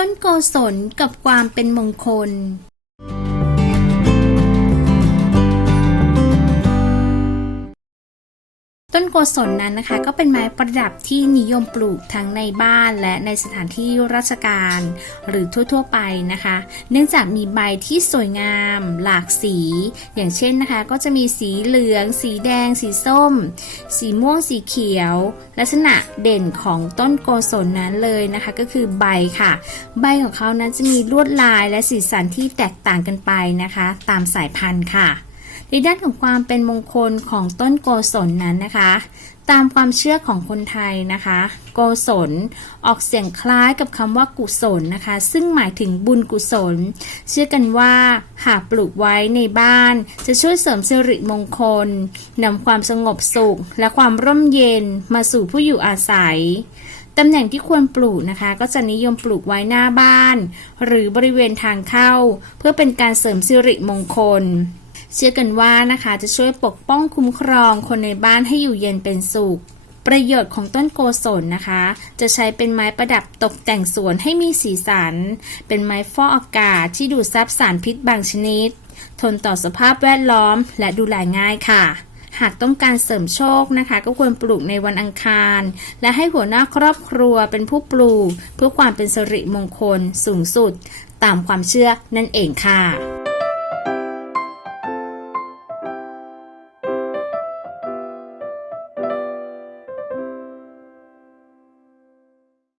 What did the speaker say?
ต้นโกศลกับความเป็นมงคล ต้นโกศลนั้นนะคะ ก็เป็นไม้ประดับที่นิยมปลูกทั้งในบ้านและในสถานที่ราชการ หรือทั่ว ๆ ไปนะคะ เนื่องจากมีใบที่สวยงาม หลากสี อย่างเช่นนะคะ ก็จะมีสีเหลือง สีแดง สีส้ม สีม่วงสีเขียว ลักษณะเด่นของต้นโกศลนั้นเลยนะคะ ก็คือใบค่ะ ใบของเขานั้นจะมีลวดลายและสีสันที่แตกต่างกันไปนะคะ ตามสายพันธุ์ค่ะ ในด้านของความเป็นมงคลของต้นโกศลนั้นนะคะ ตามความเชื่อของคนไทยนะคะ โกศลออกเสียงคล้ายกับคำว่ากุศลนะคะ ซึ่งหมายถึงบุญกุศล เชื่อกันว่าหากปลูกไว้ในบ้าน จะช่วยเสริมสิริมงคลนำความสงบสุข และความร่มเย็นมาสู่ผู้อยู่อาศัยตำแหน่งที่ควรปลูกนะคะ ก็จะนิยมปลูกไว้หน้าบ้าน หรือบริเวณทางเข้า เพื่อเป็นการเสริมสิริมงคล เชื่อกันว่านะคะจะช่วยปกป้องคุ้มครองคนในบ้านให้อยู่เย็นเป็นสุข ประโยชน์ของต้นโกศลนะคะ จะใช้เป็นไม้ประดับตกแต่งสวนให้มีสีสัน เป็นไม้ฟอกอากาศที่ดูดซับสารพิษบางชนิด ทนต่อสภาพแวดล้อมและดูแลง่ายค่ะหากต้องการเสริมโชคนะคะ ก็ควรปลูกในวันอังคาร และให้หัวหน้าครอบครัวเป็นผู้ปลูก เพื่อความเป็นสิริมงคลสูงสุด ตามความเชื่อนั่นเองค่ะ